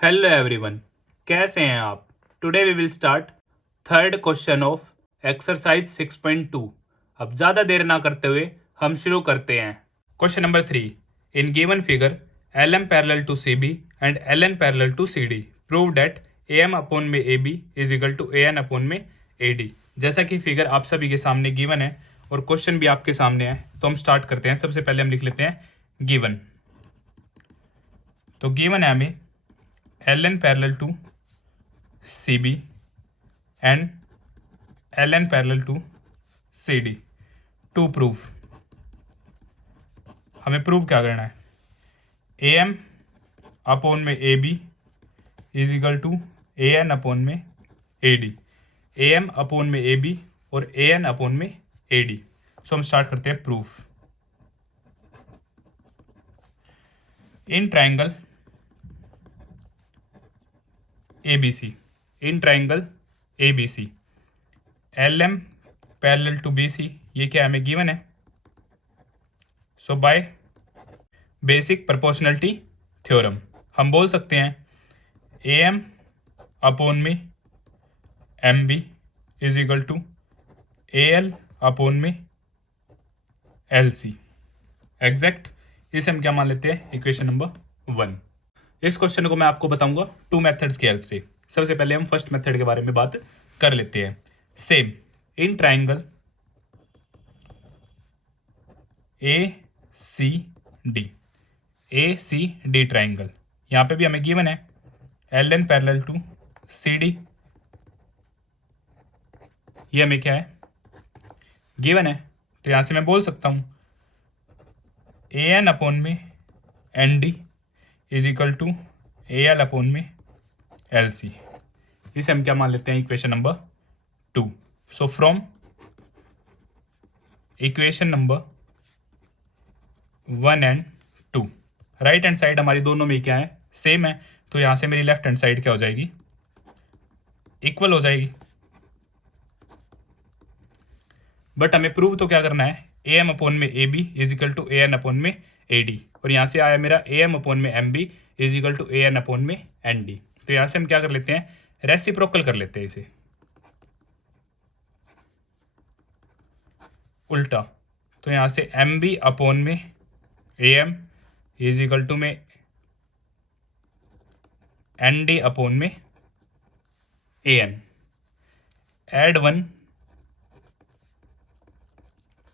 Hello everyone, कैसे हैं आप? Today we will start third question of exercise 6.2। अब ज़्यादा देर ना करते हुए हम शुरू करते हैं। Question number 3। In given figure L M parallel to C B and L N parallel to C D prove that A M upon में A B is equal to A N upon में A D. जैसा कि figure आप सभी के सामने given है और क्वेश्चन भी आपके सामने है, तो हम स्टार्ट करते हैं। सबसे पहले हम लिख लेते हैं गिवन। तो गिवन है हमें L N parallel to C B and L N parallel to C D to prove. हमें प्रूव क्या करना है? ए एम अपॉन में A B is equal to A N upon में A D, A M upon में A B और A N upon में A D. सो हम स्टार्ट करते हैं proof. In triangle ABC, in triangle ABC L M parallel to BC, ये क्या हमें गिवन है। So by basic proportionality theorem हम बोल सकते हैं ए एम अपॉन में M B is equal to A L upon में एल सी। एग्जैक्ट इसे हम क्या मान लेते हैं? Equation number 1। इस क्वेश्चन को मैं आपको बताऊंगा टू मेथड्स की हेल्प से। सबसे पहले हम फर्स्ट मेथड के बारे में बात कर लेते हैं। Same in triangle ACD triangle, यहां पे भी हमें गिवन है L N parallel to C D, ये हमें क्या है? गिवन है। तो यहां से मैं बोल सकता हूं ए एन अपॉन में N D is equal to A L upon में एल सी। इसे हम क्या मान लेते हैं? Equation number 2। So from equation number 1 and 2, right hand side हमारी दोनों में क्या है? सेम है। तो यहां से मेरी लेफ्ट हैंड साइड क्या हो जाएगी? इक्वल हो जाएगी। बट हमें प्रूव तो क्या करना है? ए एम अपॉन में A B is equal to A N upon में ए डी, और यहाँ से आया मेरा ए एम अपॉन में M B is equal to A N upon में एन डी। तो यहाँ से हम क्या कर लेते हैं? रेसिप्रोकल कर लेते हैं इसे, उल्टा। तो यहाँ से एम बी अपॉन में A M is equal to में एन डी अपॉन में A N. Add one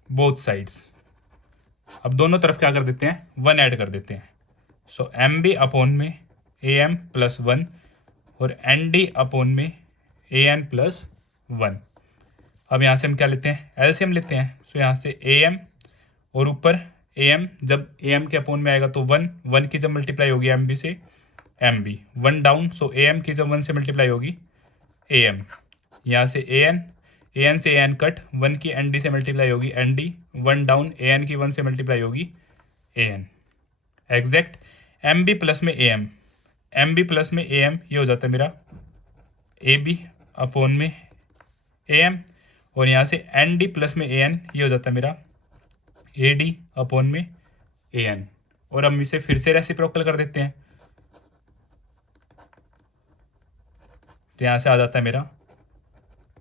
both sides. अब दोनों तरफ क्या कर देते हैं? 1 ऐड कर देते हैं। सो एम बी अपॉन में ए एम प्लस 1 और एन डी अपॉन में ए एन प्लस 1। अब यहाँ से हम क्या लेते हैं? एलसीएम लेते हैं। सो यहाँ से ए एम और ऊपर ए एम, जब ए एम के अपॉन में आएगा तो 1 की जब मल्टीप्लाई होगी एम बी से M B, 1 down. So A M की जब 1 से मल्टीप्लाई होगी ए एम, यहाँ से ए एन से ए एन कट, 1 की एन डी से मल्टीप्लाई होगी N D, 1 down, A N की 1 से मल्टीप्लाई होगी A N. Exact M B plus में ए एम, ये हो जाता है मेरा ए बी अपॉन में ए एम, और यहाँ से एन डी प्लस में ए एन, ये हो जाता है मेरा ए डी अपॉन में ए एन। और हम इसे फिर से रेसिप्रोकल कर देते हैं। तो यहाँ से आ जाता है मेरा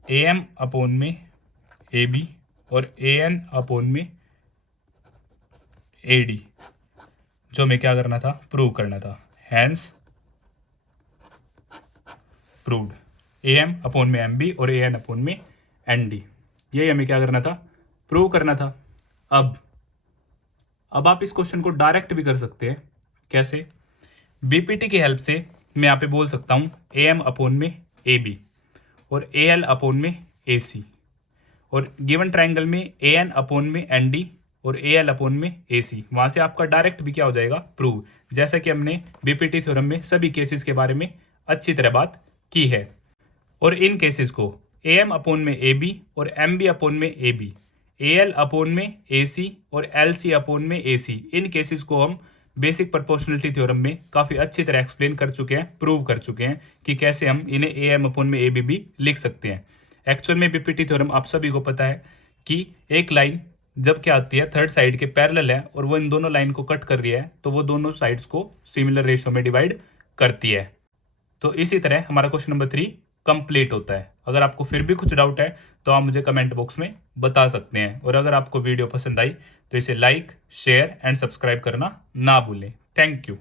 ए एम अपॉन में ए बी और ए एन अपॉन में ए डी, जो हमें क्या करना था? प्रूव करना था। Hence proved. A M upon में एम बी और ए एन अपॉन में एन डी, यही हमें क्या करना था? प्रूव करना था। अब आप इस क्वेश्चन को डायरेक्ट भी कर सकते हैं। कैसे? बीपीटी की हेल्प से मैं यहाँ पे बोल सकता हूँ ए एम अपॉन में ए बी और ए एल अपॉन में ए सी, और गिवन ट्राइंगल में ए एन अपॉन में एन डी और ए एल अपॉन में ए सी। वहाँ से आपका डायरेक्ट भी क्या हो जाएगा? प्रूव। जैसा कि हमने बीपीटी थ्योरम में सभी केसेस के बारे में अच्छी तरह बात की है। और इन केसेस को ए एम अपॉन में ए बी और एम बी अपॉन में A B, A L upon में ए सी और एल सी अपॉन में ए सी, इन केसेस को हम बेसिक प्रोपोर्शनलिटी थ्योरम में काफ़ी अच्छी तरह एक्सप्लेन कर चुके हैं, प्रूव कर चुके हैं कि कैसे हम इन्हें ए एम अपॉन में ए बी भी लिख सकते हैं। एक्चुअल में बीपीटी थ्योरम आप सभी को पता है कि एक लाइन जब क्या आती है थर्ड साइड के पैरेलल है और वो इन दोनों लाइन को कट कर रही है, तो वो दोनों साइड्स को सिमिलर रेशियो में डिवाइड करती है। तो इसी तरह हमारा क्वेश्चन नंबर 3 कंप्लीट होता है। अगर आपको फिर भी कुछ डाउट है तो आप मुझे कमेंट बॉक्स में बता सकते हैं, और अगर आपको वीडियो पसंद आई तो इसे लाइक, शेयर एंड सब्सक्राइब करना ना भूलें। Thank you.